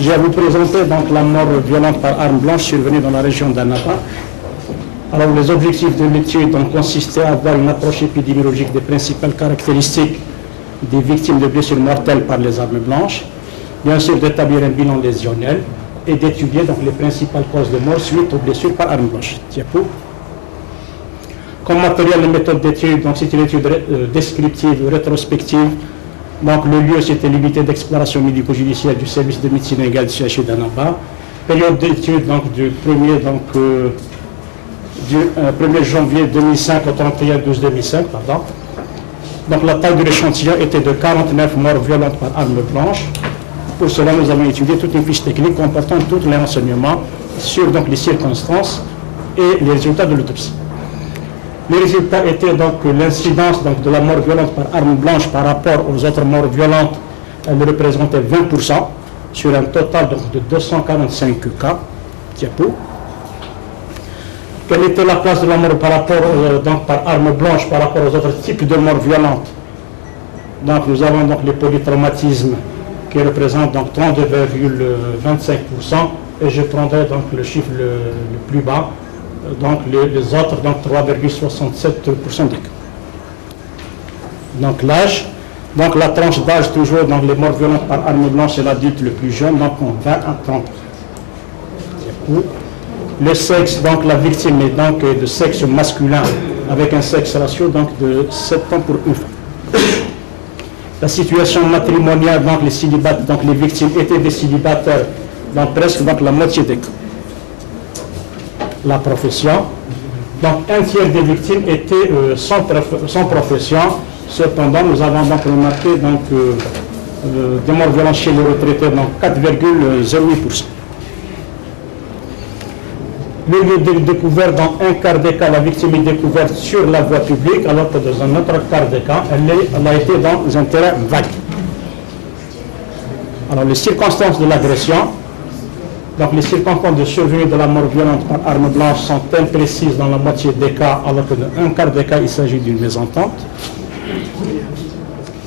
Je vais vous présenter donc la mort violente par arme blanche survenue dans la région d'Annaba. Alors les objectifs de l'étude ont consisté à avoir une approche épidémiologique des principales caractéristiques des victimes de blessures mortelles par les armes blanches, bien sûr d'établir un bilan lésionnel et d'étudier donc les principales causes de mort suite aux blessures par arme blanche. Diapo. Comme matériel et méthode d'étude, donc c'est une étude descriptive, rétrospective. Donc le lieu, c'était l'unité d'exploration médico-judiciaire du service de médecine légale du CHU d'Annaba. Période d'étude donc du 1er janvier 2005 au 31/12/2005, pardon. Donc la taille de l'échantillon était de 49 morts violentes par arme blanche. Pour cela, nous avons étudié toute une fiche technique comportant tous les renseignements sur donc, les circonstances et les résultats de l'autopsie. Les résultats étaient donc que l'incidence donc, de la mort violente par arme blanche par rapport aux autres morts violentes, elle représentait 20% sur un total donc, de 245 cas. Diapo. Quelle était la place de la mort par rapport donc, par arme blanche par rapport aux autres types de morts violentes? Donc nous avons donc les polytraumatismes qui représentent donc 32,25% et je prendrai donc le chiffre le plus bas. Donc les autres, donc 3,67% des cas. Donc l'âge, donc la tranche d'âge toujours, donc les morts violentes par arme blanche, c'est l'adulte le plus jeune, donc on 20 à 30. Le sexe, donc la victime est donc de sexe masculin avec un sexe ratio donc de 7 ans pour une femme. La situation matrimoniale, donc les célibataires, donc les victimes étaient des célibataires dans presque donc la moitié des cas. La profession. Donc un tiers des victimes étaient sans profession. Cependant, nous avons donc remarqué donc, des morts violentes chez les retraités, donc 4,08%. Le lieu de découverte, dans un quart des cas, la victime est découverte sur la voie publique, alors que dans un autre quart des cas, elle a été dans un terrain vague. Alors les circonstances de l'agression. Donc les circonstances de survenue de la mort violente par arme blanche sont imprécises dans la moitié des cas, alors que dans un quart des cas, il s'agit d'une mésentente.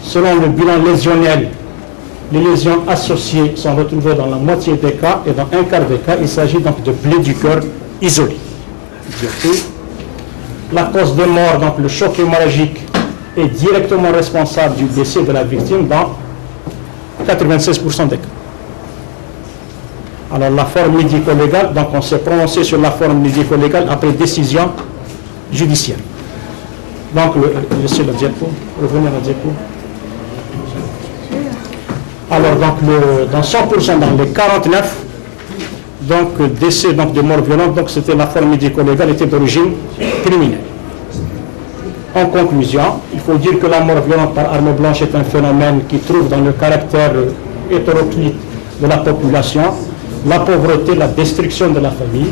Selon le bilan lésionnel, les lésions associées sont retrouvées dans la moitié des cas et dans un quart des cas, il s'agit donc de plaies du cœur isolées. La cause de mort, donc le choc hémorragique, est directement responsable du décès de la victime dans 96% des cas. Alors la forme médico-légale, donc on s'est prononcé sur la forme médico-légale après décision judiciaire. Donc, laissez la diapo, revenez à la diapo. Alors donc dans 100%, dans les 49, donc décès donc, de mort violente, donc c'était la forme médico-légale était d'origine criminelle. En conclusion, il faut dire que la mort violente par arme blanche est un phénomène qui trouve dans le caractère hétéroclite de la population la pauvreté, la destruction de la famille,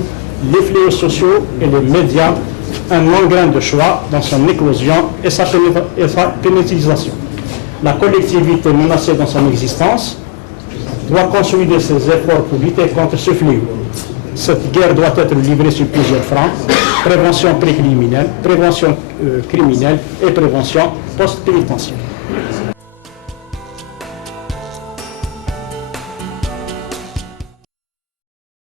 les fléaux sociaux et les médias, un non-grain de choix dans son éclosion et sa pénalisation. La collectivité menacée dans son existence doit consolider ses efforts pour lutter contre ce fléau. Cette guerre doit être livrée sur plusieurs fronts: prévention précriminelle, prévention criminelle et prévention post-pénitentiaire.